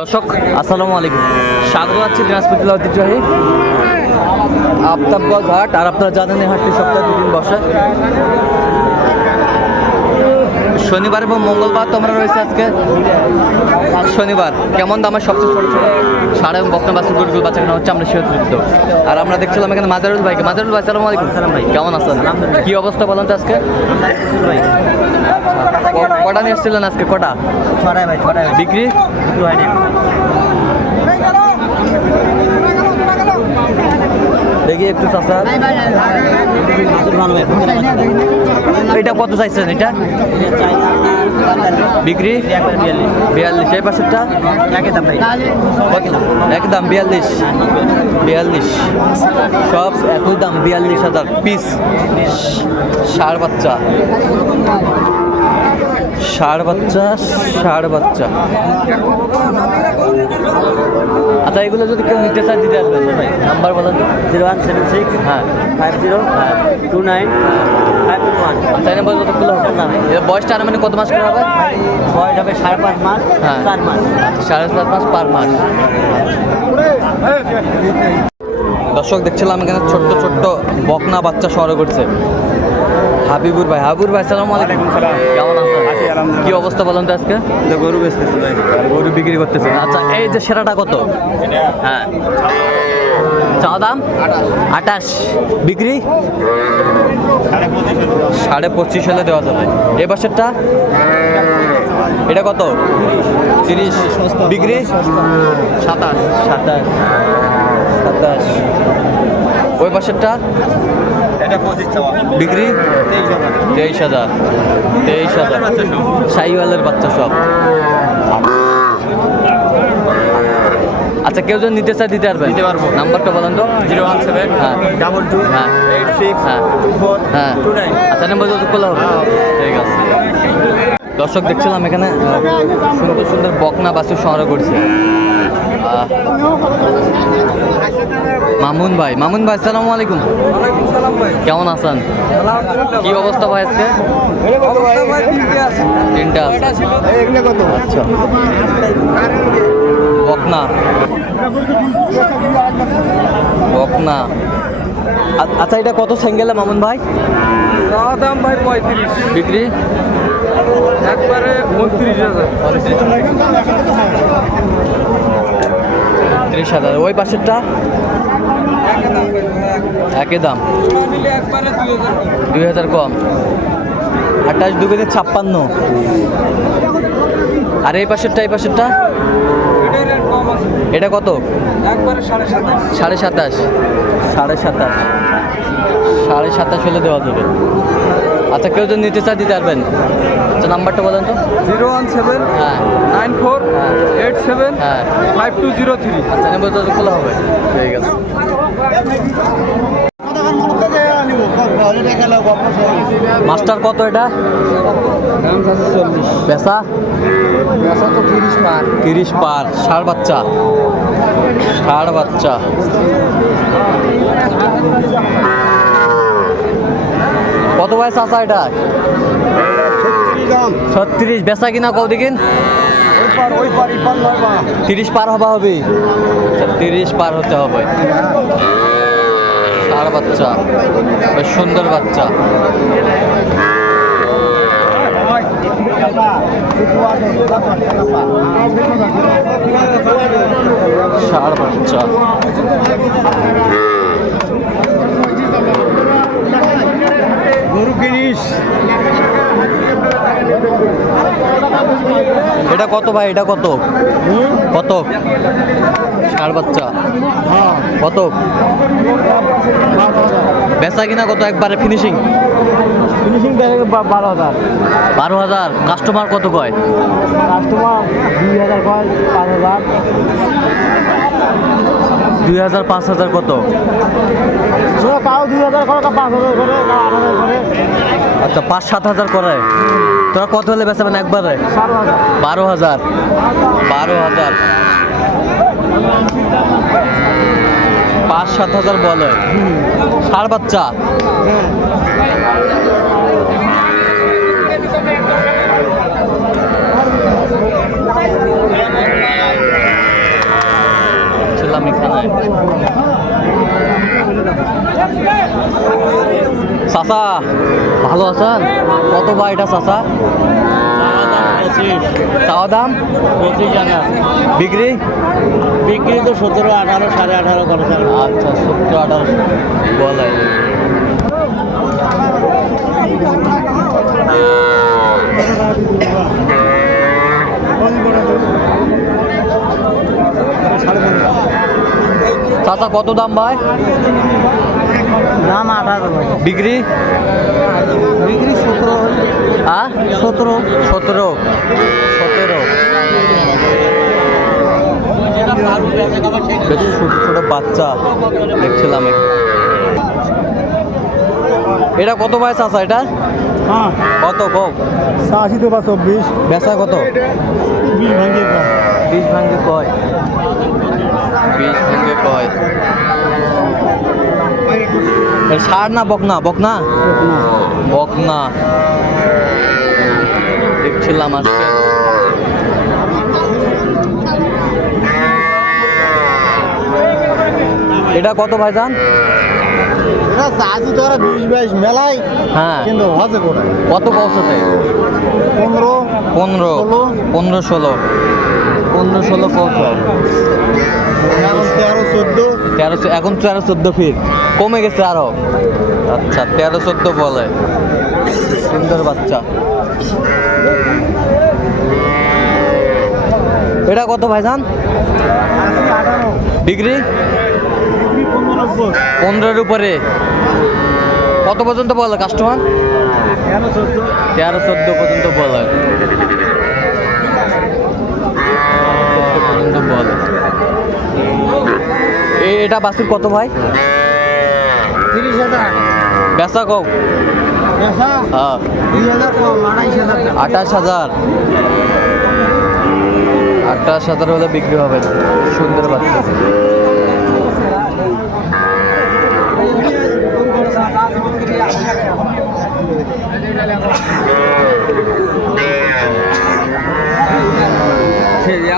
দর্শক আসসালামু আলাইকুম। স্বাগত আছি দিনাজপুর জেলা ঐতিহ্যবাহী আফতাবগঞ্জ হাট। আর আপনারা জানেন এই হাটটি সপ্তাহে দুদিন বসে। শনিবার এবং মঙ্গলবার তো আমরা রয়েছে আজকে। আজ শনিবার কেমন দামের সবচেয়ে ছোট ছোট সাড়ে এবং বক্তা বাসের গরুগুলো বাচ্চা কেনা হচ্ছে আমরা সেও তৃপ্ত আর আমরা দেখছিলাম এখানে মাজারুল ভাইকে। মাজারুল ভাই সালাম আলাইকুম। সালাম ভাই কেমন আছেন? কি অবস্থা বলেন তো আজকে? ক- কটা নিয়ে এসেছিলেন আজকে? কটা? ছড়াই ভাই ভাই। বিক্রি? বিক্রি হয়নি দেখি একটু চাষা এটা কত চাইছেন এটা? বিক্রি? বিয়াল্লিশ। এই পাশেরটা? একই দাম একদম বিয়াল্লিশ। বিয়াল্লিশ। সব একই দাম বিয়াল্লিশ হাজার পিস। ষাড় বাচ্চা। ষাড় বাচ্চা ষাড় বাচ্চা। আচ্ছা এগুলো যদি কেউ নিতে চায় দিতে আসবেন ভাই। নাম্বার বলেন জিরো ওয়ান সেভেন সিক্স হ্যাঁ। ফাইভ জিরো হ্যাঁ two nine five two one. আচ্ছা এই নাম্বার কতগুলো হবে না এর বয়সটা আর মানে কত মাস করে হবে? বয়স হবে সাড়ে পাঁচ মাস হ্যাঁ। চার মাস। সাড়ে সাত মাস পার মাস। দর্শক দেখছিলাম এখানে ছোট্ট ছোট্ট বকনা বাচ্চা সরো করছে। হাবিবুর ভাই হাবিবুর ভাই সালাম আলাইকুম। সালাম। কেমন আছেন? কি অবস্থা বলেন তো আজকে? গরু বেচতেছি ভাই। গরু বিক্রি করতেছেন আচ্ছা এই যে সেরাটা কত? হ্যাঁ। চা দাম? আটাশ বিক্রি? সাড়ে পঁচিশ হলে দেওয়া যাবে। এ বাসেরটা এটা কত? তিরিশ। বিক্রি? সাতাশ। সাতাশ। সাতাশ। ওই পাশেরটা? বিক্রি? তেইশ হাজার। তেইশ হাজার। শাহিওয়ালের বাচ্চা সব। আচ্ছা কেউ যদি নিতে চায় দিতে পারবেন। দিতে পারব। নাম্বারটা বলেন তো। জিরো ওয়ান সেভেন হ্যাঁ। ডাবল টু হ্যাঁ। এইট সিক্স হ্যাঁ। টু ফোর হ্যাঁ। Two nine. আচ্ছা নাম্বার যদি করলে হবে। ঠিক আছে। দর্শক দেখছিলাম এখানে সুন্দর সুন্দর বকনা বাসু সংগ্রহ করছে। মামুন ভাই। মামুন ভাই আসসালামু আলাইকুম। কেমন আছেন? কি অবস্থা ভাই আজকে? তিনটা আছে। আচ্ছা। বকনা। বকনা। আচ্ছা এটা কত সিঙ্গেলে মামুন ভাই? দাম ভাই পঁয়ত্রিশ। বিক্রি? একবারে উনত্রিশ হাজার। ত্রিশ হাজার ওই পাশেরটা? একই দাম। দুই হাজার কম। আঠাশ দুগুণে ছাপ্পান্ন। আর এই পাশেরটা এই পাশেরটা? এটা কত? সাড়ে সাতাশ। সাড়ে সাতাশ। সাড়ে সাতাশ হলে দেওয়া যাবে। আচ্ছা কেউ যদি নিতে চায় দিতে পারবেন। আচ্ছা নাম্বারটা বলেন তো। জিরো ওয়ান সেভেন হ্যাঁ। নাইন ফোর হ্যাঁ। এইট সেভেন হ্যাঁ। Five two zero three. আচ্ছা নাম্বার তো খোলা হবে। ঠিক আছে। মাস্টার কত এটা? চল্লিশ পেশা? তো তিরিশ পার তিরিশ পার ষাড় বাচ্চা। ষাড় বাচ্চা। কত বয়স আসা এটা? ছত্রিশ বেচা কিনা কও দেখিন? তিরিশ পার হবা হবে? তিরিশ পার হতে হবে। ষাড় বাচ্চা বেশ সুন্দর বাচ্চা। ষাড় বাচ্চা। কিনিস এটা কত ভাই? এটা কত? কত? ষাড় বাচ্চা। কত? বেচা কিনা কত একবারে ফিনিশিং ফিনিশিং বারো হাজার। বারো হাজার। কাস্টমার কত কয়? কাস্টমার দুই হাজার কয় পাঁচ হাজার। দুই হাজার পাঁচ হাজার কত? কাউ দুই হাজার করে পাঁচ হাজার করে আট হাজার করে। আচ্ছা পাঁচ সাত হাজার করে। তোরা কত হলে বেচাবেন একবারে? বারো হাজার। বারো হাজার। পাঁচ সাত হাজার বলে। ষাড় বাচ্চা চাচা ভালো আছেন? কত ভাই এটা চাচা? চাওয়া দাম? পঁচিশ টাকা বিক্রি? বিক্রি তো সতেরো আঠারো সাড়ে আঠারো করে আচ্ছা সতেরো আঠারো। বলে। চাচা কত দাম ভাই? দাম আঠারো বিক্রি? বিক্রি সতেরো। হ্যাঁ? সতেরো। সতেরো। সতেরো। বেশ ছোট ছোট বাচ্চা দেখছিলাম এটা কত ভাই চাচা এটা? হ্যাঁ। কত কম আশি তো বা চব্বিশ। বেচা কত? বিশ ভাঙ্গে বিষ ভাঙ্গে কয়। বিষ ভাঙ্গে কয়? সার না বকনা? বকনা? বকনা। দেখছিলাম আজকে। এটা কত ভাইজান? এটা চাষি তো বিশ বাইশ মেলায় হ্যাঁ। কিন্তু হচ্ছে কোথায়? কত পৌঁছতে পনেরো পনেরো পনেরো ষোলো। পনেরো ষোলো কত? এখন তেরো চোদ্দ। তেরো এখন তেরো চোদ্দ ফিট। কমে গেছে আরও। আচ্ছা তেরো চোদ্দ বলে। সুন্দর বাচ্চা। এটা কত ভাইজান? ডিগ্রি? পনেরোর উপরে। কত পর্যন্ত বলে কাস্টমার? তেরো চোদ্দ পর্যন্ত বলে। এটা বাসুর কত ভাই? তিরিশ কম। হ্যাঁ। আঠাশ হাজার। আঠাশ হাজার হলে বিক্রি হবে। সুন্দর বাচ্চা দাম কখন এই জোড়া হ্যাঁ হ্যাঁ দাম চাষবে পঁয়তাল্লিশ